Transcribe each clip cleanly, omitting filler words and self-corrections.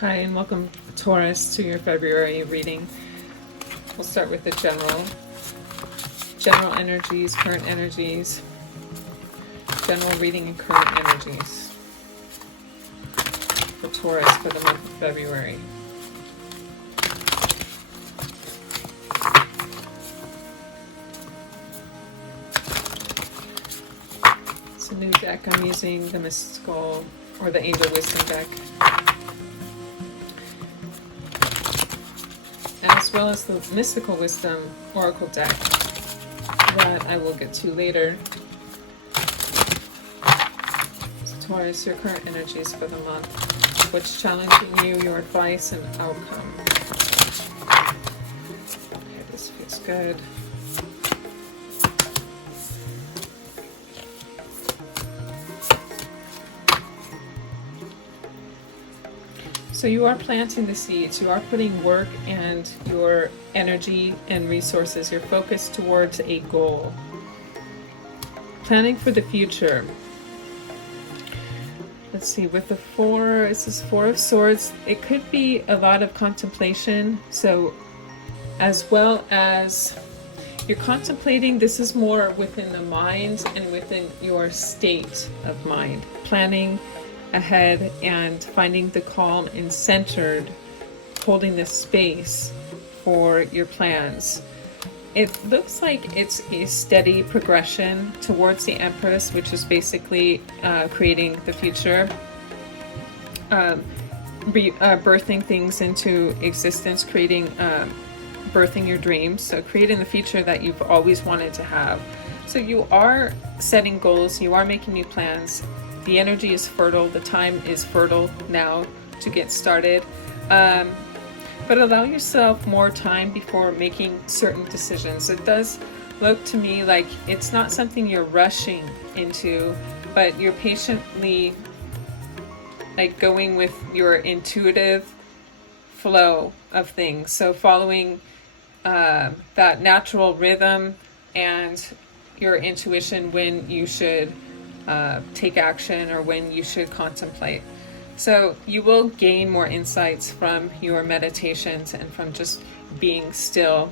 Hi, and welcome, Taurus, to your February reading. We'll start with the general energies, current energies, general reading and current energies for Taurus for the month of February. It's a new deck. I'm using the Mystical or the Angel Wisdom deck, as well as the Mystical Wisdom Oracle deck that I will get to later. So Taurus, your current energies for the month. What's challenging you, your advice and outcome. Okay, this feels good. So you are planting the seeds, you are putting work and your energy and resources, your focus towards a goal. Planning for the future. Let's see, with the this is Four of Swords, it could be a lot of contemplation. So as well as you're contemplating, this is more within the mind and within your state of mind. Planning ahead and finding the calm and centered, holding this space for your plans. It looks like it's a steady progression towards the Empress, which is basically creating the future, birthing things into existence, birthing your dreams, so creating the future that you've always wanted to have. So you are setting goals, you are making new plans. The energy is fertile, the time is fertile now to get started. But allow yourself more time before making certain decisions. It does look to me like it's not something you're rushing into, but you're patiently going with your intuitive flow of things. So following that natural rhythm and your intuition when you should take action or when you should contemplate. So you will gain more insights from your meditations and from just being still.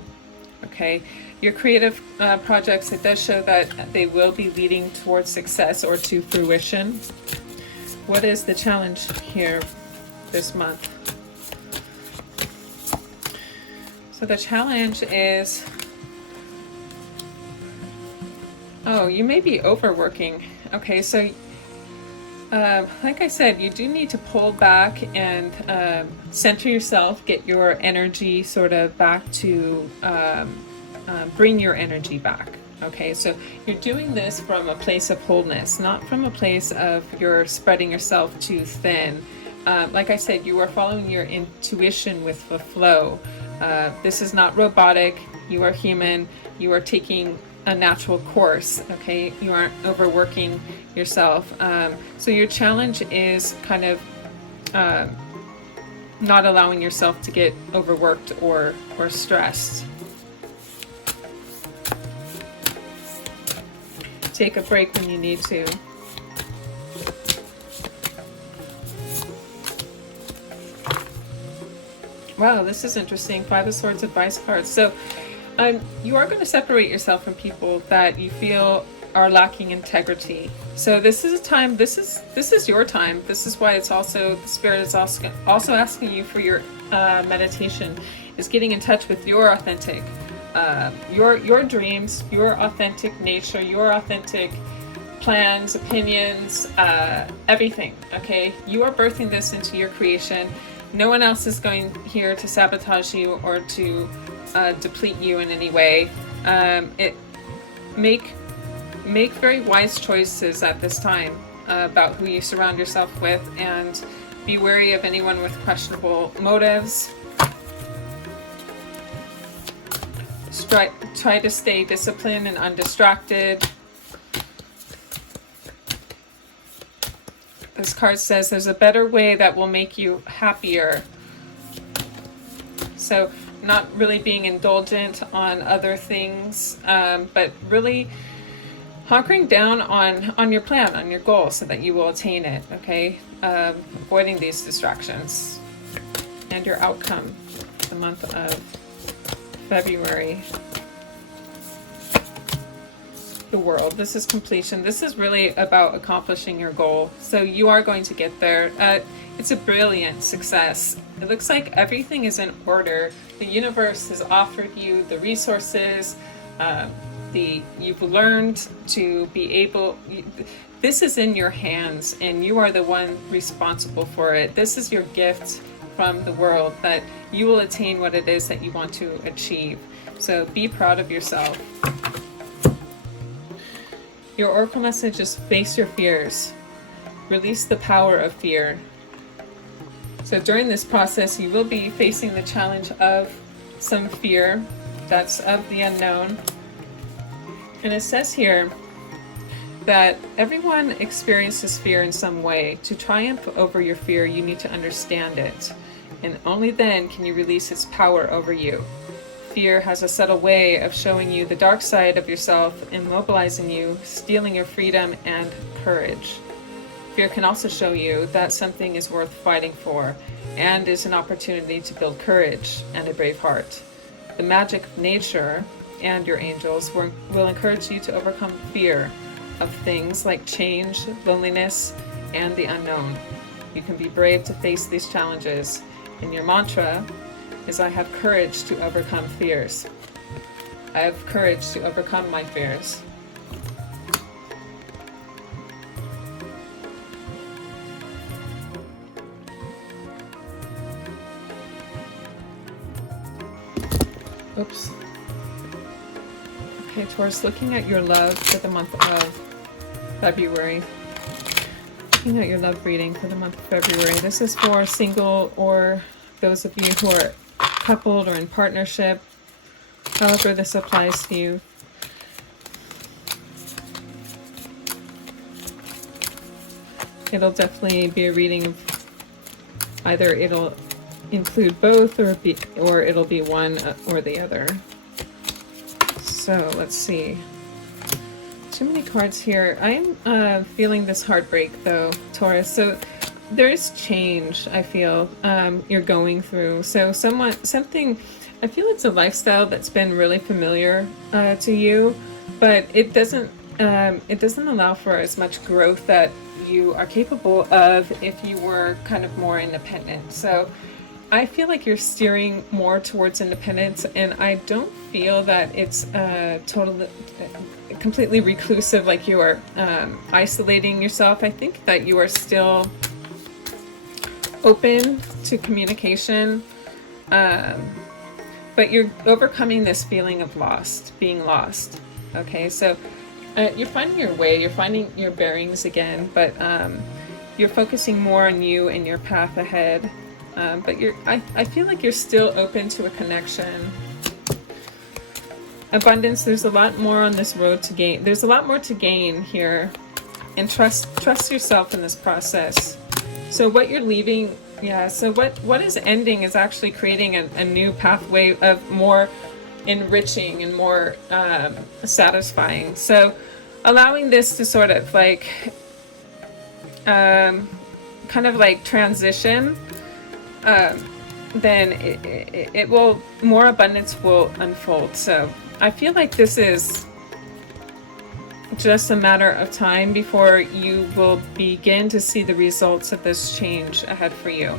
Okay, your creative projects, it does show that they will be leading towards success or to fruition. What is the challenge here this month? So the challenge is, you may be overworking. Okay, so like I said, you do need to pull back and center yourself, get your energy sort of back to, bring your energy back. Okay, so you're doing this from a place of wholeness, not from a place of you're spreading yourself too thin. Like I said, you are following your intuition with the flow. This is not robotic. You are human. You are taking a natural course. Okay, you aren't overworking yourself. So your challenge is kind of not allowing yourself to get overworked or stressed. Take a break when you need to. Wow, this is interesting. Five of Swords advice cards. So you are going to separate yourself from people that you feel are lacking integrity. So this is a time, this is your time. This is why it's also, the Spirit is also asking you for your meditation, is getting in touch with your authentic, your dreams, your authentic nature, your authentic plans, opinions, everything. Okay, you are birthing this into your creation. No one else is going here to sabotage you or to deplete you in any way. Make very wise choices at this time about who you surround yourself with, and be wary of anyone with questionable motives. Try to stay disciplined and undistracted. This card says there's a better way that will make you happier. So not really being indulgent on other things, but really hunkering down on your plan, on your goal, so that you will attain it. Okay, avoiding these distractions. and your outcome, the month of February. The World. This is completion. This is really about accomplishing your goal. So you are going to get there. It's a brilliant success. It looks like everything is in order. The universe has offered you the resources. You've learned to be able. This is in your hands, and you are the one responsible for it. This is your gift from the world, that you will attain what it is that you want to achieve. So be proud of yourself. Your oracle message is face your fears. Release the power of fear. So during this process, you will be facing the challenge of some fear that's of the unknown. And it says here that everyone experiences fear in some way. To triumph over your fear, you need to understand it. And only then can you release its power over you. Fear has a subtle way of showing you the dark side of yourself, immobilizing you, stealing your freedom and courage. Fear can also show you that something is worth fighting for and is an opportunity to build courage and a brave heart. The magic of nature and your angels will encourage you to overcome fear of things like change, loneliness, and the unknown. You can be brave to face these challenges. And your mantra is, I have courage to overcome fears. I have courage to overcome my fears. Oops. Okay, Taurus, looking at your love for the month of February. Looking at your love reading for the month of February. This is for single or those of you who are coupled or in partnership, however this applies to you. It'll definitely be a reading of either it'll include both or it'll be one or the other. So let's see. Too many cards here. I'm feeling this heartbreak though, Taurus. So there is change, I feel, you're going through. So something, I feel it's a lifestyle that's been really familiar to you, but it doesn't allow for as much growth that you are capable of if you were kind of more independent. So I feel like you're steering more towards independence, and I don't feel that it's completely reclusive, like you are isolating yourself. I think that you are still open to communication, but you're overcoming this feeling of being lost. Okay, so you're finding your way, you're finding your bearings again, but you're focusing more on you and your path ahead. But I feel like you're still open to a connection. Abundance, there's a lot more on this road to gain. There's a lot more to gain here. And trust yourself in this process. So what you're leaving, so what is ending is actually creating a new pathway of more enriching and more satisfying. So allowing this to sort of like, kind of like transition, then it will, more abundance will unfold. So I feel like this is just a matter of time before you will begin to see the results of this change ahead for you.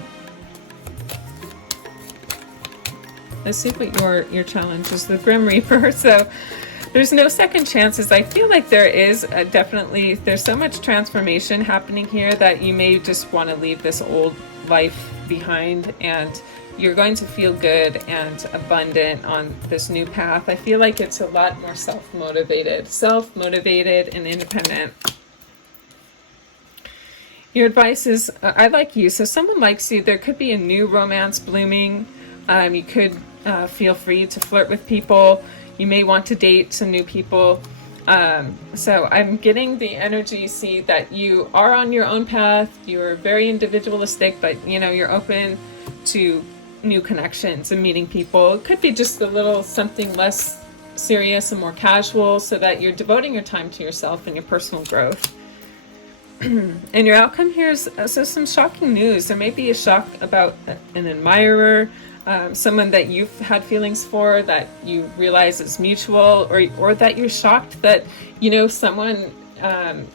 Let's see what your challenge is. The Grim Reaper. So there's no second chances. I feel like there is definitely, there's so much transformation happening here that you may just want to leave this old life behind, and you're going to feel good and abundant on this new path. I feel like it's a lot more self-motivated and independent. Your advice is, I like you. So someone likes you. There could be a new romance blooming. You could feel free to flirt with people. You may want to date some new people. So I'm getting the energy, see that you are on your own path. You're very individualistic, but you're open to new connections and meeting people. It could be just a little something less serious and more casual, so that you're devoting your time to yourself and your personal growth. And your outcome here is so some shocking news. There may be a shock about an admirer, someone that you've had feelings for that you realize is mutual, or that you're shocked that, you know, someone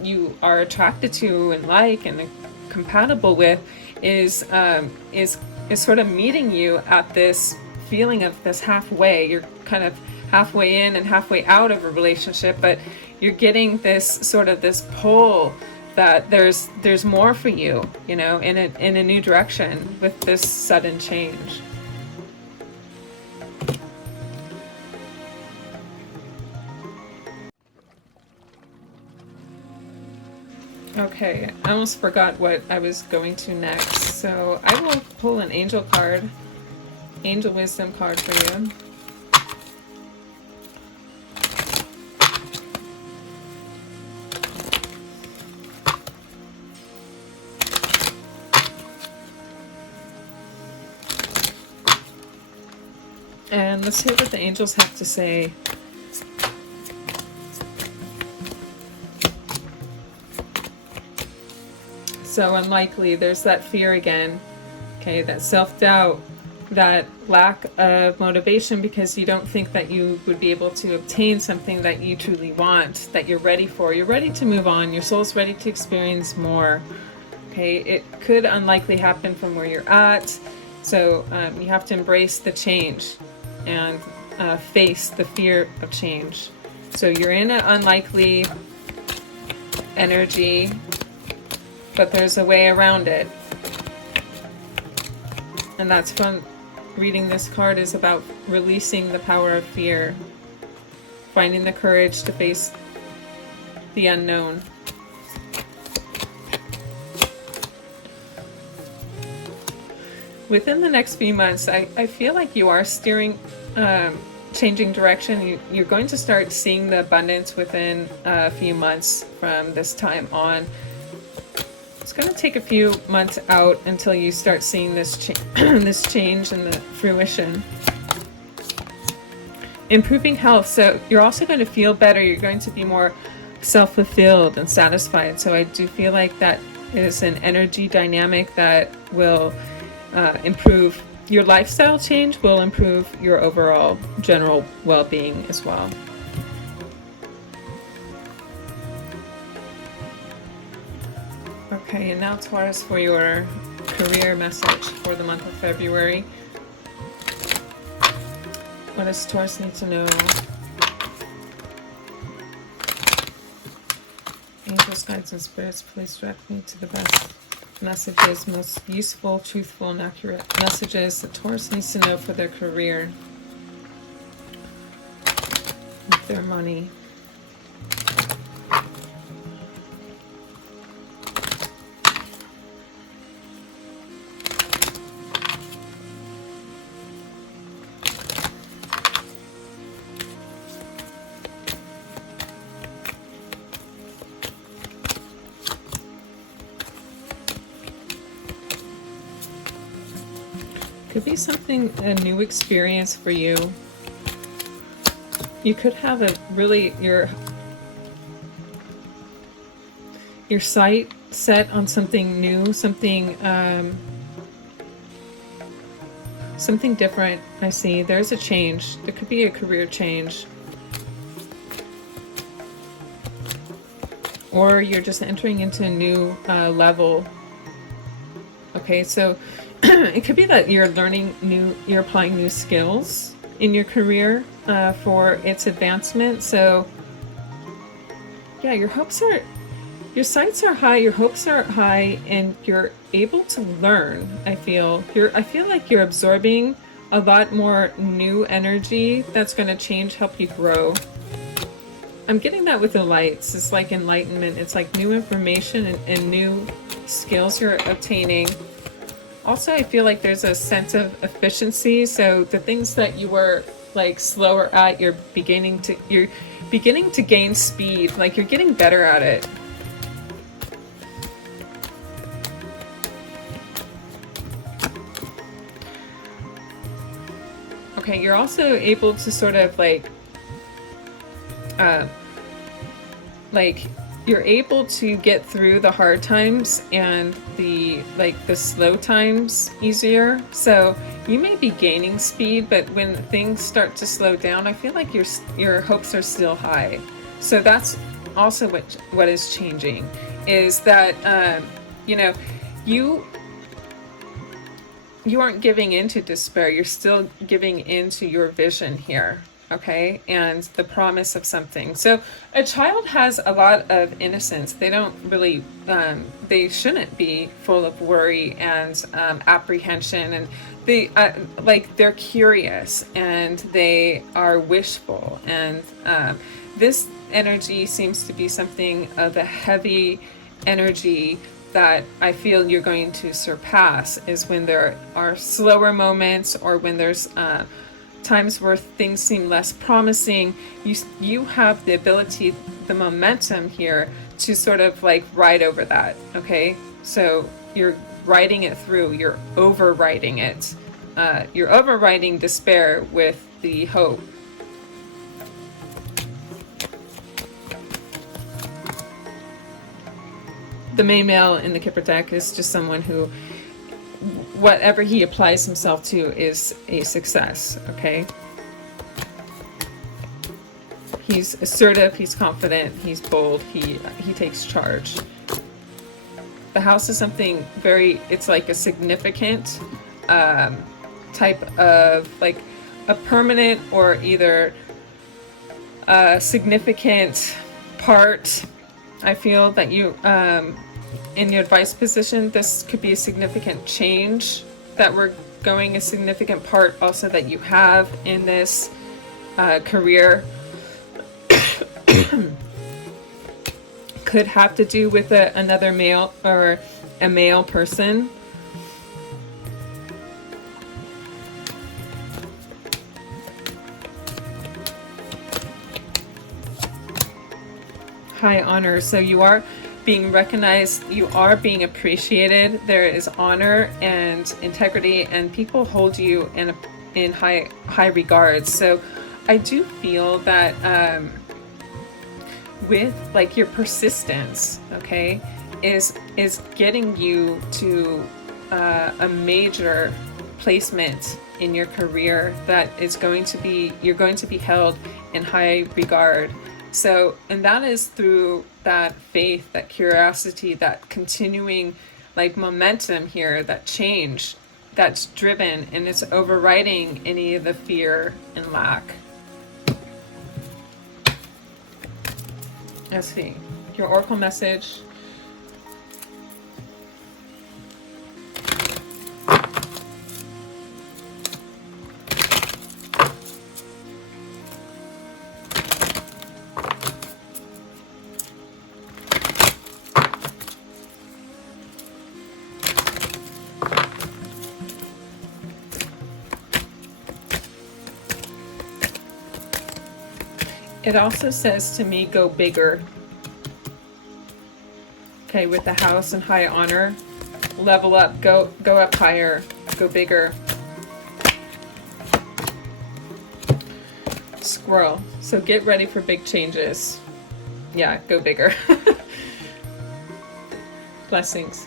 you are attracted to and like and compatible with is sort of meeting you at this feeling of this halfway. You're kind of halfway in and halfway out of a relationship, but you're getting this sort of this pull that there's more for you, you know, in a new direction with this sudden change. Okay, I almost forgot what I was going to next. So I will pull an angel card, angel wisdom card for you. And let's hear what the angels have to say. So unlikely, there's that fear again, okay, that self-doubt, that lack of motivation because you don't think that you would be able to obtain something that you truly want, that you're ready for. You're ready to move on. Your soul's ready to experience more. Okay, it could unlikely happen from where you're at. So you have to embrace the change and face the fear of change. So you're in an unlikely energy, but there's a way around it. And that's fun. Reading this card is about releasing the power of fear, finding the courage to face the unknown. Within the next few months, I feel like you are steering, changing direction. You're going to start seeing the abundance within a few months from this time on. It's going to take a few months out until you start seeing this this change and the fruition. Improving health. So you're also going to feel better. You're going to be more self-fulfilled and satisfied. So I do feel like that is an energy dynamic that will improve your lifestyle. Change will improve your overall general well-being as well. Okay, and now Taurus, for your career message for the month of February. What does Taurus need to know? Angels, guides, and spirits, please direct me to the best messages, most useful, truthful, and accurate messages that Taurus needs to know for their career, their money. Could be something, a new experience for you. You could have a really, your sight set on something new, something something different. I see there's a change. There could be a career change, or you're just entering into a new level. Okay, so it could be that you're you're applying new skills in your career for its advancement. So yeah, your sights are high, your hopes are high, and you're able to learn. I feel like you're absorbing a lot more new energy that's going to help you grow. I'm getting that with the lights. It's like enlightenment. It's like new information and new skills you're obtaining. Also, I feel like there's a sense of efficiency. So the things that you were like slower at, you're beginning to gain speed. Like you're getting better at it. Okay, you're also able to sort of like you're able to get through the hard times and the slow times easier. So you may be gaining speed, but when things start to slow down, I feel like your hopes are still high. So that's also what is changing, is that you know, you aren't giving into despair. You're still giving into your vision here. Okay, and the promise of something. So a child has a lot of innocence. They don't really, they shouldn't be full of worry and apprehension, and they're curious and they are wishful. And this energy seems to be something of a heavy energy that I feel you're going to surpass, is when there are slower moments, or when there's times where things seem less promising. You have the ability, the momentum here to sort of like ride over that. Okay, so you're riding it through, you're overriding it, you're overriding despair with the hope. The main male in the Kipper deck is just someone who, whatever he applies himself to is a success. Okay, he's assertive, he's confident, he's bold, he takes charge. The house is something very, it's like a significant type of, like a permanent or either a significant part. I feel that you in your advice position, this could be a significant change that we're going, a significant part also that you have in this career. Could have to do with another male or a male person. High honor. So you are being recognized, you are being appreciated. There is honor and integrity, and people hold you in high regards. So I do feel that with like your persistence, okay, is getting you to a major placement in your career that is going to be, you're going to be held in high regard. So, and that is through that faith, that curiosity, that continuing like momentum here, that change that's driven, and it's overriding any of the fear and lack. Let's see, your oracle message. It also says to me, go bigger. Okay, with the house and high honor, level up, go up higher, go bigger. Squirrel. So get ready for big changes. Yeah, go bigger. Blessings.